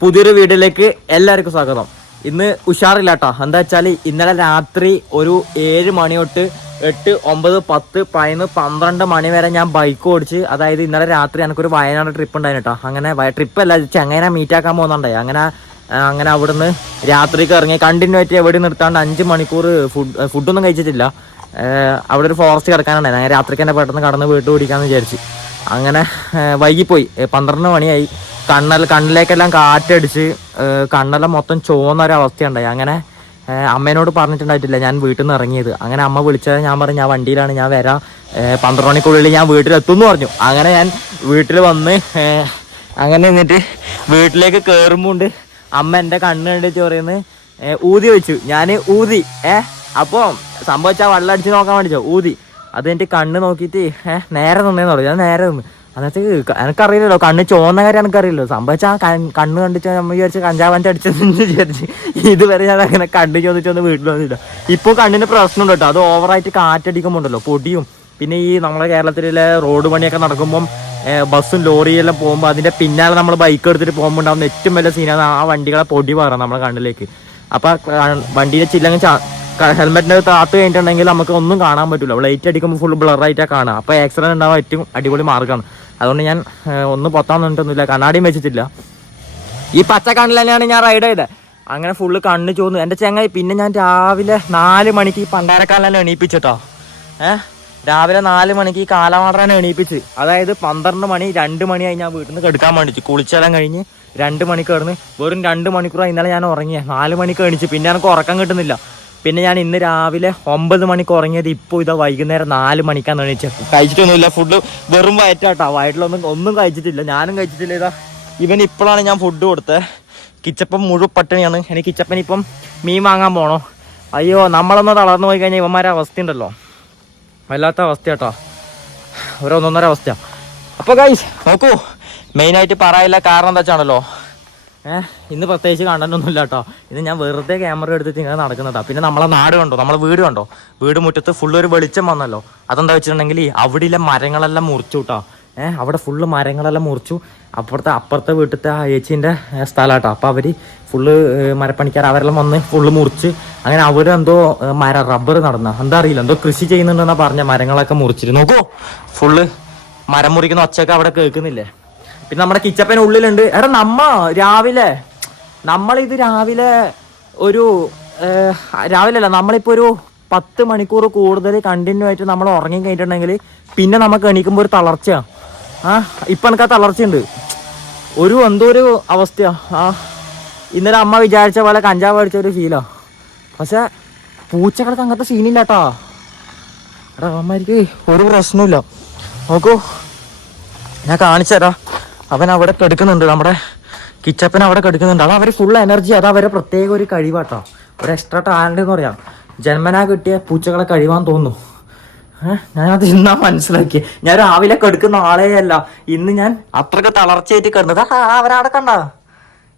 പുതിയൊരു വീഡിയോയിലേക്ക് എല്ലാവർക്കും സ്വാഗതം. ഇന്ന് ഉഷാറില്ല കേട്ടോ എന്താ വെച്ചാൽ ഇന്നലെ രാത്രി ഒരു ഏഴ് മണി തൊട്ട് എട്ട് ഒമ്പത് പത്ത് പതിനൊന്ന് പന്ത്രണ്ട് മണി വരെ ഞാൻ ബൈക്ക് ഓടിച്ച് അതായത് ഇന്നലെ രാത്രി എനിക്കൊരു വയനാട് ട്രിപ്പ് ഉണ്ടായിരുന്നു കേട്ടോ അങ്ങനെ ട്രിപ്പ് അല്ല ചെങ്ങനെ മീറ്റ് ആക്കാൻ പോകുന്നുണ്ടായി അങ്ങനെ അങ്ങനെ അവിടുന്ന് രാത്രിക്ക് ഇറങ്ങി കണ്ടിന്യൂ ആയിട്ട് എവിടെ നിർത്താണ്ട് അഞ്ച് മണിക്കൂർ ഫുഡ് ഫുഡൊന്നും കഴിച്ചിട്ടില്ല. അവിടെ ഒരു ഫോറസ്റ്റ് കിടക്കാനുണ്ടായിരുന്നു. അങ്ങനെ രാത്രിക്ക് തന്നെ പെട്ടെന്ന് കടന്ന് വീട്ട് പിടിക്കാമെന്ന് വിചാരിച്ചു. അങ്ങനെ വൈകിപ്പോയി. പന്ത്രണ്ട് മണിയായി. കണ്ണൽ കണ്ണിലേക്കെല്ലാം കാറ്റടിച്ച് കണ്ണെല്ലാം മൊത്തം ചോന്നൊരവസ്ഥയുണ്ടായി അങ്ങനെ അമ്മേനോട് പറഞ്ഞിട്ടുണ്ടായിട്ടില്ല ഞാൻ വീട്ടിൽ നിന്ന് ഇറങ്ങിയത്. അങ്ങനെ അമ്മ വിളിച്ചത് ഞാൻ പറഞ്ഞു ഞാൻ വണ്ടിയിലാണ് ഞാൻ വരാം. പന്ത്രണ്ട് മണിക്കുള്ളിൽ ഞാൻ വീട്ടിലെത്തും എന്ന് പറഞ്ഞു. അങ്ങനെ ഞാൻ വീട്ടിൽ വന്ന് അങ്ങനെ നിന്നിട്ട് വീട്ടിലേക്ക് കയറുമ്പോണ്ട് അമ്മ എന്റെ കണ്ണ് കണ്ടിട്ട് പറയുന്നത് ഊതി വെച്ചു. ഞാൻ ഊതി ഏ അപ്പോൾ സംഭവിച്ചാൽ വെള്ളം അടിച്ച് നോക്കാൻ വേണ്ടിച്ചോ ഊതി. അത് എന്റെ കണ്ണ് നോക്കിയിട്ട് നേരെ നിന്നേന്ന് പറഞ്ഞു. ഞാൻ നേരെ നിന്ന്. അന്നത്തേക്ക് എനിക്കറിയില്ലല്ലോ. കണ്ണ് ചോന്ന കാര്യം എനിക്കറിയില്ലല്ലോ. സംഭവിച്ചാൽ കണ്ണ് കണ്ടിട്ട് നമ്മൾ വിചാരിച്ച് കഞ്ചാവാന്റെ അടിച്ചതെന്ന് വിചാരിച്ച് ഇതുവരെ ഞാൻ അങ്ങനെ കണ്ണ് ചോദിച്ചൊന്ന് വീട്ടിൽ വന്നില്ല. ഇപ്പോൾ കണ്ണിന് പ്രശ്നമുണ്ട് കേട്ടോ. അത് ഓവറായിട്ട് കാറ്റടിക്കുമ്പോണ്ടല്ലോ. പൊടിയും. പിന്നെ ഈ നമ്മളെ കേരളത്തിലെ റോഡ് പണിയൊക്കെ നടക്കുമ്പം ബസ്സും ലോറിയെല്ലാം പോകുമ്പോൾ അതിന്റെ പിന്നാലെ നമ്മൾ ബൈക്ക് എടുത്തിട്ട് പോകുമ്പോൾ ഉണ്ടാകുന്ന ഏറ്റവും വലിയ സീനാണ് ആ വണ്ടികളെ പൊടി പാറാം നമ്മളെ കണ്ണിലേക്ക്. അപ്പം വണ്ടിയിലെ ചില്ലങ്ങ് ഹെൽമെറ്റിന്റെ താത്ത് കഴിഞ്ഞിട്ടുണ്ടെങ്കിൽ നമുക്ക് ഒന്നും കാണാൻ പറ്റില്ല ലൈറ്റ് അടിക്കുമ്പോൾ ഫുൾ ബ്ലറായിട്ടാണ് കാണുക അപ്പോൾ ആക്സിഡന്റ് ഉണ്ടാവാൻ ഏറ്റവും അടിപൊളി മാർഗമാണ് അതുകൊണ്ട് ഞാൻ ഒന്ന് പൊത്താൻ നിന്നിട്ടൊന്നുമില്ല. കണ്ണാടിയും വെച്ചിട്ടില്ല. ഈ പച്ച കണ്ണിൽ തന്നെയാണ് ഞാൻ റൈഡ് ചെയ്തത് അങ്ങനെ ഫുള്ള് കണ്ണ് ചോന്നു എന്റെ ചെങ്ങായി പിന്നെ ഞാൻ രാവിലെ നാല് മണിക്ക് ഈ പണ്ടാരക്കാലെല്ലാം എണീപ്പിച്ചിട്ടോ. ഏഹ് രാവിലെ നാല് മണിക്ക് ഈ കാലമാടനെ എണീപ്പിച്ച്. അതായത് പന്ത്രണ്ട് മണി രണ്ട് മണിയായി ഞാൻ വീട്ടിൽ നിന്ന് കെടുക്കാൻ വേണ്ടിച്ചു കുളിച്ചെല്ലാം കഴിഞ്ഞ് രണ്ട് മണിക്ക് കിടന്ന് വെറും രണ്ട് മണിക്കൂർ ഇന്നലെ ഞാൻ ഉറങ്ങിയ. നാല് മണിക്ക് എണീച്ച്. പിന്നെ എനിക്ക് ഉറക്കം കിട്ടുന്നില്ല. പിന്നെ ഞാൻ ഇന്ന് രാവിലെ ഒമ്പത് മണിക്ക് ഉറങ്ങിയത് ഇപ്പോൾ ഇതാ വൈകുന്നേരം നാല് മണിക്കാന്ന് എണീച്ചത് കഴിച്ചിട്ടൊന്നുമില്ല ഫുഡ് വെറും വയറ്റാട്ടോ. വയറ്റിലൊന്നും ഒന്നും കഴിച്ചിട്ടില്ല ഞാനും കഴിച്ചിട്ടില്ല. ഇതാ ഇവൻ ഇപ്പോഴാണ് ഞാൻ ഫുഡ് കൊടുത്തത് കിച്ചപ്പൻ മുഴുവൻ പട്ടിണിയാണ്. എനിക്ക് കിച്ചപ്പൻ ഇപ്പം മീൻ വാങ്ങാൻ പോണോ? അയ്യോ നമ്മളൊന്ന് തളർന്നു പോയി കഴിഞ്ഞാൽ ഇവന്മാരെ അവസ്ഥ ഉണ്ടല്ലോ വല്ലാത്ത അവസ്ഥ കേട്ടോ ഒരു ഒന്നൊന്നര അവസ്ഥ അപ്പോൾ ഗൈസ് നോക്കൂ. മെയിനായിട്ട് പറയില്ല കാരണം എന്താ വെച്ചാണല്ലോ ഏഹ് ഇന്ന് പ്രത്യേകിച്ച് കണ്ടൊന്നുമില്ല കേട്ടോ. ഇത് ഞാൻ വെറുതെ ക്യാമറ എടുത്തിട്ട് ഇങ്ങനെ നടക്കുന്നതാ. പിന്നെ നമ്മളെ നാട് കണ്ടോ? നമ്മളെ വീട് കണ്ടോ? വീട് മുറ്റത്ത് ഫുള്ള് ഒരു വെളിച്ചം വന്നല്ലോ. അതെന്താ വെച്ചിട്ടുണ്ടെങ്കിൽ അവിടെയുള്ള മരങ്ങളെല്ലാം മുറിച്ചു കേട്ടോ ഏഹ് അവിടെ ഫുള്ള് മരങ്ങളെല്ലാം മുറിച്ചു. അപ്പുറത്തെ അപ്പുറത്തെ വീട്ടിലത്തെ ആ ചേച്ചീന്റെ സ്ഥലമാട്ടോ. അപ്പോൾ അവർ ഫുള്ള് മരപ്പണിക്കാർ അവരെല്ലാം വന്ന് ഫുള്ള് മുറിച്ച് അങ്ങനെ അവരെന്തോ മര റബ്ബർ നടന്ന. എന്താ അറിയില്ല. എന്തോ കൃഷി ചെയ്യുന്നുണ്ടെന്നാണ് പറഞ്ഞ മരങ്ങളൊക്കെ മുറിച്ചിട്ട്. നോക്കൂ. ഫുള്ള് മരം മുറിക്കുന്ന ഒച്ചയൊക്കെ അവിടെ കേൾക്കുന്നില്ലേ? പിന്നെ നമ്മുടെ കിച്ചപ്പൻ ഉള്ളിലുണ്ട്. എടാ നമ്മ രാവിലെ നമ്മളിത് രാവിലെ ഒരു രാവിലെ അല്ല നമ്മളിപ്പോൾ ഒരു പത്ത് മണിക്കൂർ കൂടുതൽ കണ്ടിന്യൂ ആയിട്ട് നമ്മൾ ഉറങ്ങി കഴിഞ്ഞിട്ടുണ്ടെങ്കിൽ പിന്നെ നമുക്ക് എണീക്കുമ്പോൾ ഒരു തളർച്ചയാണ് ആ ഇപ്പം എനിക്ക് ആ തളർച്ചയുണ്ട്. ഒരു എന്തോ ഒരു അവസ്ഥയാണ് ആ ഇന്നലെ അമ്മ വിചാരിച്ച പോലെ കഞ്ചാവ് അടിച്ച ഒരു ഫീലാണ് പക്ഷേ പൂച്ചകൾക്ക് അങ്ങനത്തെ സീനില്ല കേട്ടോ എടാ അമ്മമാർക്ക് ഒരു പ്രശ്നമില്ല നോക്കൂ. ഞാൻ കാണിച്ചു തരാം അവൻ അവിടെ കെടുക്കുന്നുണ്ട്. നമ്മുടെ കിച്ചപ്പൻ അവിടെ കെടുക്കുന്നുണ്ട്. അത് അവർ ഫുൾ എനർജി അത് അവരെ പ്രത്യേക ഒരു കഴിവാട്ടോ. ഒരു എക്സ്ട്രാ ടാലന്റ് എന്ന് പറയാം. ജന്മനാ കിട്ടിയ പൂച്ചകളെ കഴിവാൻ തോന്നുന്നു. ഞാനത് ഇന്നാ മനസ്സിലാക്കി ഞാൻ രാവിലെ കെടുക്കുന്ന ആളേ അല്ല ഇന്ന് ഞാൻ അത്രയ്ക്ക് തളർച്ചയായിട്ട് കിടന്നത്. അവരവിടെ കണ്ട?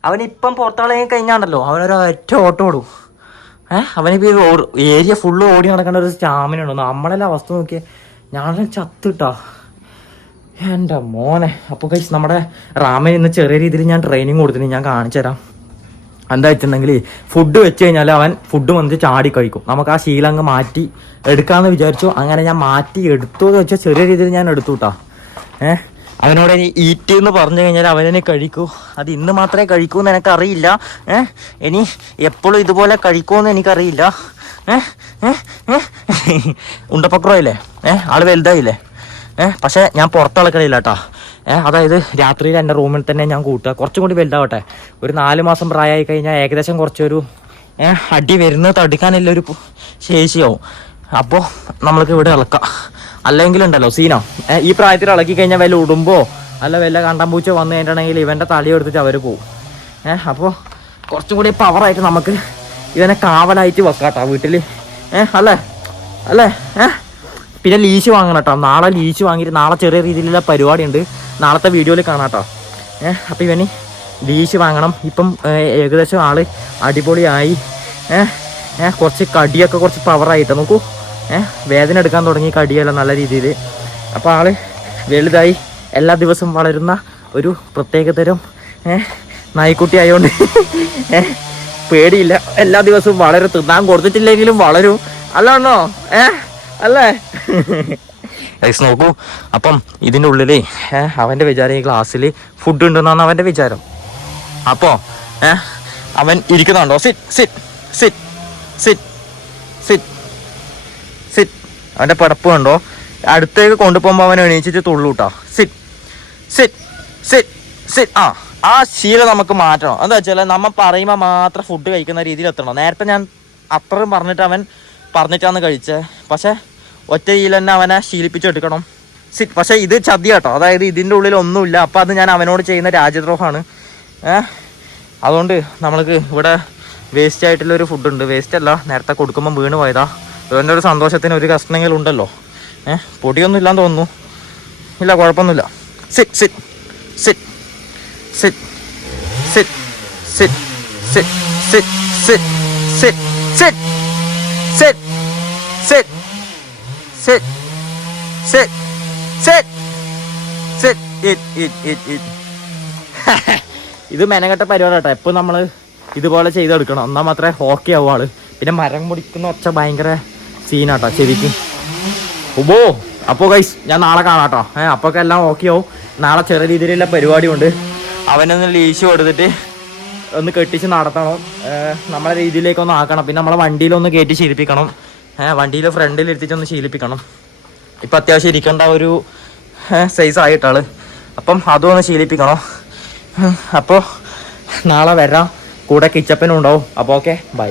അവൻ ഇപ്പം പുറത്തോളങ്ങി കഴിഞ്ഞാണ്ടല്ലോ അവനൊരു ഒറ്റ ഓട്ടം ഓടും. ഏഹ് അവനിപ്പോ ഏരിയ ഫുള്ള് ഓടി നടക്കേണ്ട ഒരു സ്റ്റാമിന ഉണ്ടോ? നമ്മളെല്ലാം അവസ്ഥ നോക്കിയാൽ ഞാൻ ചത്തിട്ടാ. എന്റെ മോനെ. അപ്പോൾ കഴിച്ച് നമ്മുടെ റാമൻ ഇന്ന് ചെറിയ രീതിയിൽ ഞാൻ ട്രെയിനിങ് കൊടുത്തിന്. ഞാൻ കാണിച്ചു തരാം. എന്താ വെച്ചിട്ടുണ്ടെങ്കിൽ ഫുഡ് വെച്ച് കഴിഞ്ഞാൽ അവൻ ഫുഡ് വന്നിട്ട് ചാടി കഴിക്കും. നമുക്ക് ആ ശീലം അങ്ങ് മാറ്റി എടുക്കാമെന്ന് വിചാരിച്ചു. അങ്ങനെ ഞാൻ മാറ്റി എടുത്തു എന്ന് വെച്ചാൽ ചെറിയ രീതിയിൽ ഞാൻ എടുത്തു കേട്ടോ ഏഹ് അവനോട് ഇനി ഈറ്റ് എന്ന് പറഞ്ഞു കഴിഞ്ഞാൽ അവനെ കഴിക്കൂ. അത് ഇന്ന് മാത്രമേ കഴിക്കൂ എന്ന് എനിക്കറിയില്ല. ഏഹ് ഇനി എപ്പോഴും ഇതുപോലെ കഴിക്കുമെന്ന് എനിക്കറിയില്ല. ഏഹ് ഏഹ് ഏഹ് ഉണ്ടപ്പക്രോയില്ലേ ഏഹ് ആൾ വലുതായില്ലേ? ഏഹ് പക്ഷേ ഞാൻ പുറത്തിളക്കണില്ല കേട്ടോ ഏഹ് അതായത് രാത്രിയിൽ എന്റെ റൂമിൽ തന്നെ ഞാൻ കൂട്ടുക. കുറച്ചും കൂടി വലുതാവട്ടെ. ഒരു നാല് മാസം പ്രായമായി കഴിഞ്ഞാൽ ഏകദേശം കുറച്ചൊരു ഏഹ് അടി വരുന്നത് തടുക്കാനുള്ള ഒരു ശേഷിയാവും. അപ്പോൾ നമ്മൾക്ക് ഇവിടെ ഇളക്കാം. അല്ലെങ്കിൽ ഉണ്ടല്ലോ സീനോ? ഈ പ്രായത്തിൽ ഇളക്കി കഴിഞ്ഞാൽ വല്ല ഉടുമ്പോ അല്ല വല്ല കണ്ടമ്പൂച്ച വന്നു കഴിഞ്ഞിട്ടുണ്ടെങ്കിൽ ഇവന്റെ തലി എടുത്തിട്ട് അവർ പോവും. ഏഹ് അപ്പോൾ കുറച്ചും കൂടി പവറായിട്ട് നമുക്ക് ഇവനെ കാവലായിട്ട് വെക്കാട്ടോ വീട്ടിൽ ഏഹ് അല്ലേ? അല്ലേ? ഏഹ് പിന്നെ ലീച്ച് വാങ്ങണം കേട്ടോ നാളെ ലീച്ച് വാങ്ങിയിട്ട് നാളെ ചെറിയ രീതിയിലുള്ള പരിപാടി ഉണ്ട് നാളത്തെ വീഡിയോയിൽ കാണാം കേട്ടോ ഏഹ് അപ്പം ഇവന് ലീച്ച് വാങ്ങണം. ഇപ്പം ഏകദേശം ആൾ അടിപൊളിയായി. ഏഹ് ഏഹ് കുറച്ച് കടിയൊക്കെ കുറച്ച് പവറായിട്ട് നോക്കൂ. ഏഹ് വേദന എടുക്കാൻ തുടങ്ങി കടിയെല്ലാം നല്ല രീതിയിൽ അപ്പോൾ ആൾ വലുതായി. എല്ലാ ദിവസവും വളരുന്ന ഒരു പ്രത്യേകതരം ഏഹ് നായ്ക്കുട്ടി ആയതുകൊണ്ട് ഏ പേടിയില്ല. എല്ലാ ദിവസവും വളരെ. തിന്നാൻ കൊടുത്തിട്ടില്ലെങ്കിലും വളരും. അല്ലാണോ? ഏ? അല്ലേ? ഗൈസ് നോക്കൂ. അപ്പം ഇതിന്റെ ഉള്ളിൽ അവന്റെ വിചാരം ഈ ഗ്ലാസ്സിൽ ഫുഡ് ഉണ്ടെന്നാണ് അവന്റെ വിചാരം. അപ്പോൾ അവൻ ഇരിക്കുന്നുണ്ടോ? Sit sit sit sit sit sit അവന്റെ പടപ്പ് കണ്ടോ? അടുത്തേക്ക് കൊണ്ടുപോകുമ്പോൾ അവൻ എണീച്ചിട്ട് തുള്ളൂട്ടോ. സിറ്റ് സിറ്റ് സിറ്റ് സിറ്റ് ആ ആ ശീലം നമുക്ക് മാറ്റണം. എന്താ വെച്ചാൽ നമ്മൾ പറയുമ്പോൾ മാത്രം ഫുഡ് കഴിക്കുന്ന രീതിയിൽ എത്തണം നേരത്തെ ഞാൻ അത്രയും പറഞ്ഞിട്ട് അവൻ പറഞ്ഞിട്ടാണ് കഴിച്ചത് പക്ഷേ ഒറ്റ രീതിയിൽ തന്നെ അവനെ ശീലിപ്പിച്ചെടുക്കണം പക്ഷേ ഇത് ചതി കേട്ടോ അതായത് ഇതിന്റെ ഉള്ളിൽ ഒന്നുമില്ല അപ്പോൾ അത് ഞാൻ അവനോട് ചെയ്യുന്ന രാജ്യദ്രോഹമാണ് അതുകൊണ്ട് നമ്മൾക്ക് ഇവിടെ വേസ്റ്റ് ആയിട്ടുള്ളൊരു ഫുഡുണ്ട് വേസ്റ്റ് അല്ല നേരത്തെ കൊടുക്കുമ്പോൾ വീണ് പോയതാ ഇവന്റെ ഒരു സന്തോഷത്തിന് ഒരു കഷ്ണമെങ്കിലും ഉണ്ടല്ലോ ഏഹ് പൊടിയൊന്നും ഇല്ലാന്ന് തോന്നുന്നു ഇല്ല കുഴപ്പമൊന്നുമില്ല sit sit sit sit sit sit sit sit sit sit sit sit sit sit Sit. Sit. It, it, it, it. ഇത് മെനകെട്ട പരിപാടി കേട്ടോ എപ്പോൾ നമ്മൾ ഇതുപോലെ ചെയ്തെടുക്കണം. എന്നാൽ മാത്രമേ ഹോക്കി ആവും ആൾ. പിന്നെ മരം മുടിക്കുന്ന ഒച്ച ഭയങ്കര സീനാട്ടോ ശരിക്കും. ഉബോ അപ്പോൾ കൈസ് ഞാൻ നാളെ കാണാട്ടോ ഏഹ് അപ്പൊക്കെ എല്ലാം ഓക്കെ ആവും. നാളെ ചെറിയ രീതിയിലുള്ള പരിപാടി ഉണ്ട് അവനൊന്ന് ലീശു കൊടുത്തിട്ട് ഒന്ന് കെട്ടിച്ച് നടത്തണം. നമ്മളെ രീതിയിലേക്കൊന്ന് ആക്കണം. പിന്നെ നമ്മളെ വണ്ടിയിലൊന്ന് കയറ്റി ശീലിപ്പിക്കണം. വണ്ടിയിൽ ഫ്രണ്ടിൽ ഇരുത്തിച്ചൊന്ന് ശീലിപ്പിക്കണം. ഇപ്പം അത്യാവശ്യം ഇരിക്കേണ്ട ഒരു സൈസ് ആയിട്ടാണ് അപ്പം അതും ഒന്ന് ശീലിപ്പിക്കണം? അപ്പോൾ നാളെ വരാം. കൂടെ കിച്ചപ്പനും ഉണ്ടാവും. അപ്പോൾ ഓക്കെ ബൈ